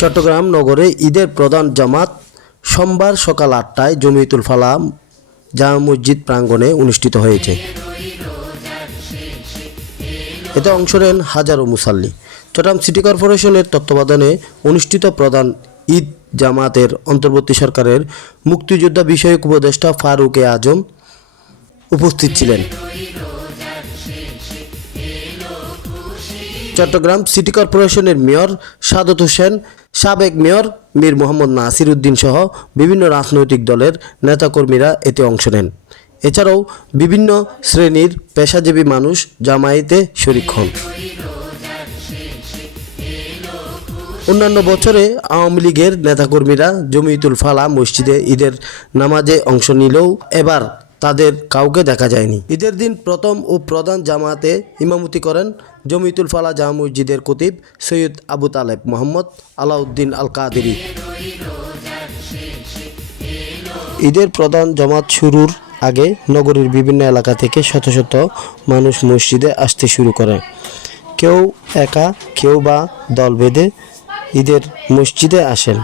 চট্টগ্রাম নগরে ঈদের প্রধান জামাত সোমবার সকাল আটটায় জমিতুল ফালাম জামা মসজিদ প্রাঙ্গণে অনুষ্ঠিত হয়েছে। এতে অংশ নেন হাজারো মুসাল্লি। চট্টগ্রাম সিটি কর্পোরেশনের তত্ত্বাবধানে অনুষ্ঠিত প্রধান ঈদ জামাতের অন্তর্বর্তী সরকারের মুক্তিযোদ্ধা বিষয়ক উপদেষ্টা ফারুক আজম উপস্থিত ছিলেন। চট্টগ্রাম সিটি কর্পোরেশনের মেয়র সাদত হোসেন, সাবেক মেয়র মীর মোহাম্মদ নাসির উদ্দিন সহ বিভিন্ন রাজনৈতিক দলের নেতাকর্মীরা এতে অংশ নেন। এছাড়াও বিভিন্ন শ্রেণির পেশাজীবী মানুষ জামায়াতে শরিক হন। অন্যান্য বছরে আওয়ামী লীগের নেতাকর্মীরা জমিয়তুল ফালা মসজিদে ঈদের নামাজে অংশ নিলেও এবার তাদের কাউকে দেখা যায়নি। ঈদের দিন প্রথম ও প্রধান জামাতে ইমামতি করেন জমিয়তুল ফালা জামা মসজিদের কতিব সৈয়দ আবু তালেব মোহাম্মদ আলাউদ্দিন আল কাদেরি ঈদের প্রধান জামাত শুরুর আগে নগরীর বিভিন্ন এলাকা থেকে শত শত মানুষ মসজিদে আসতে শুরু করে। কেউ একা, কেউ বা দল বেঁধে ঈদের মসজিদে আসেন।